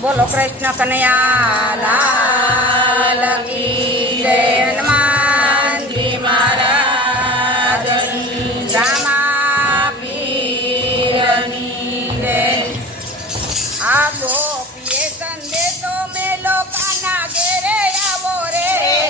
બોલો કૃષ્ણ કનૈયા લાલ કી જય. હનુમાનજી મહારાજની રામા પીરની જય. આ ગોપીએ સંદેશો મેલો કાના ઘેરે આવો રે.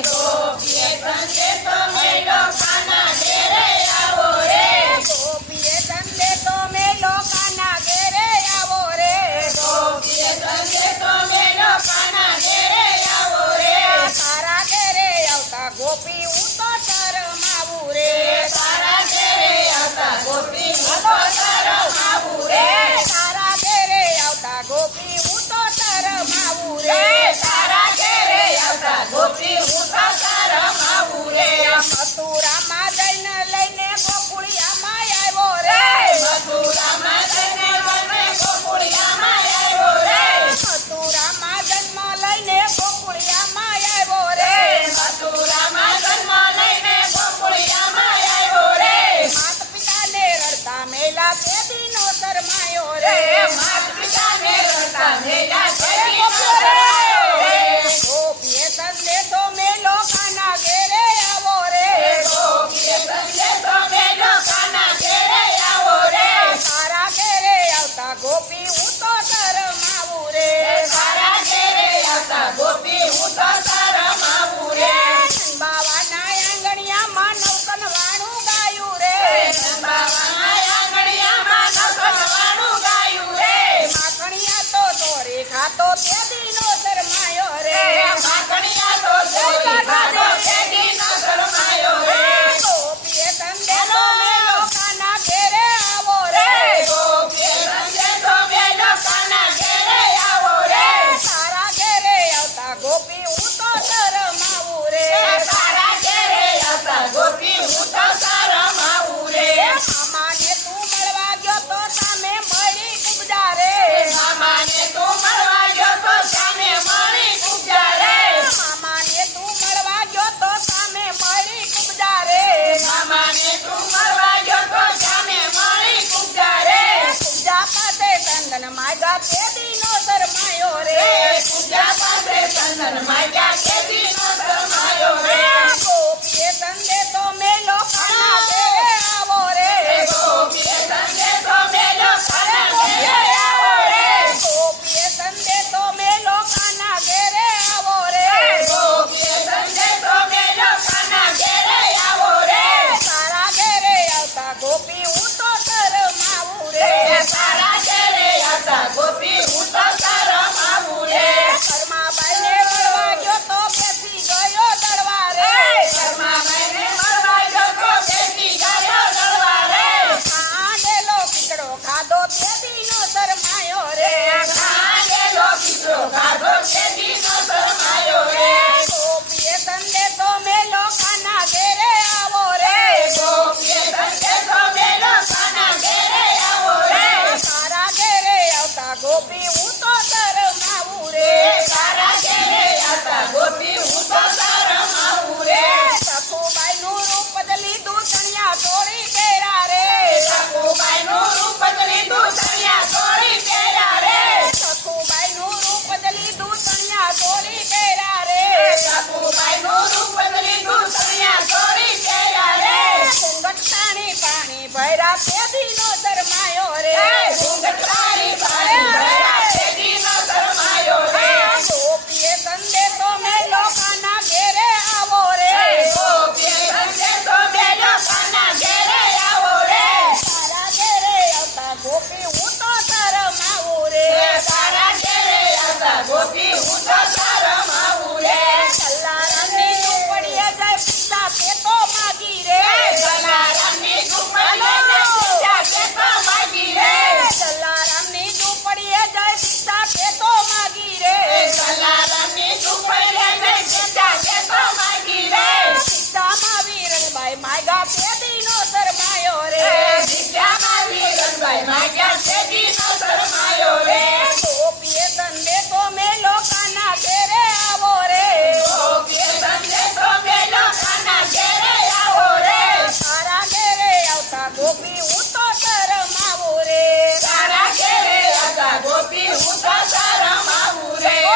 ગોપીએ સંદેશો મેલો કાના ઘેરે આવો રે. ગોપીએ સંદેશો મેલો કાના ઘેરે આવો રે. ગોપીએ સંદેશો મેલો કાના ઘેરે આવો રે. તારા ઘેરે આવતા ગોપી હું તો શરમાવું રે. તારા ઘેરે આવતા ગોપી હું તો શરમાવું રે. તારા ઘેરે આવતા ગોપી હું તો શરમાવું રે. તારા ઘેરે આવતા ગોપી હું તો શરમાવું રે. મથુરામાં જઈને લઈને ગોકુળિયામાં આવ્યો રે. મથુરામાં જઈને વને ગોકુળિયામાં આવ્યો રે. મથુરામાં જન્મ લઈને ગોકુળિયામાં આવ્યો રે. મથુરામાં જન્મ લઈને ગોકુળિયામાં આવ્યો રે. માત પિતાને રડતા મેલા તે દીનો શરમાયો રે. માત પિતાને રડતા મેલા તે અરે દીનો ગોપીઓ રે. શરમાયો રે. ગોપીએ સંદેશો મેલો કાના ઘેરે આવો રે. ગોપીએ સંદેશો મેલો કાના ઘેરે આવો રે. તારા ઘેરે આવતા ગોપી હું તો શરમાવું રે. તારા ઘેરે આવતા ગોપી હું તો શરમાવું રે. બાવાના આંગણિયામાં નવકનવાણું ગાયું રે. બાવાના આંગણિયામાં નવકનવાણું ગાયું રે. માખણિયા તો ચોરી ખાતો તે દીનો શરમાયો રે. માખણિયા તો ચોરી ખાતો તે દીનો શરમાયો રે. ગોપીએ સંદેશો મેલો કાના ઘેરે આવો રે. ગોપીએ સંદેશો મેલો કાના ઘેરે આવો રે. તારા ઘેરે આવતા ગોપી હું તો શરમાવું રે. તારા ઘેરે આવતા ગોપી હું તો શરમાવું રે. મામાને તું મળવા ગયો તો સામે મળી કુબજા રે. મામાને તું મળવા ગયો તો સામે મળી કુબજા રે. મામાને તું મળવા ગયો તો સામે મળી કુબજા રે. મામાને તું મળવા ગયો તો સામે મળી કુબજા રે. કુબજા પાસે ચંદન માગ્યા તે દીનો શરમાયો રે. કુબજા પાસે ચંદન માગ્યા તે દીનો શરમાયો રે. ગોપીએ સંદેશો મેલો કાના ઘેરે આવો રે. ગોપીએ સંદેશો મેલો કાના ઘેરે આવો રે. ગોપીએ સંદેશો મેલો કાના ઘેરે આવો રે. ગોપીએ સંદેશો મેલો કાના ઘેરે આવો રે. તારા ઘેરે આવતા ગોપી હું તો શરમાવું રે. તારા ઘેરે આવતા ગોપી હું તો શરમાવું રે. શર્માબાઈને મળવા ગયો તો બેસી ગયો દળવા રે. શર્માબાઈને મળવા ગયો તો બેસી ગયો દળવા રે. ખાંડેલો ખીચડો ખાધો તે દીનો શરમાયો રે. ખાંડેલો ખીચડો ખાધો તે દીનો શરમાયો રે. ગોપીએ સંદેશો મેલો કાના ઘેરે આવો રે. ગોપીએ સંદેશો મેલો કાના ઘેરે આવો રે. તારા ઘેરે આવતા ગોપી હું તો શરમાવું રે. તારા ઘેરે આવતા ગોપી હું તો શરમાવું રે. સખુબાઈનું રૂપ જ લીધું ચણિયા ચોળી પહેરા રે. સખુબાઈનું રૂપ જ લીધું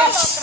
લોકાના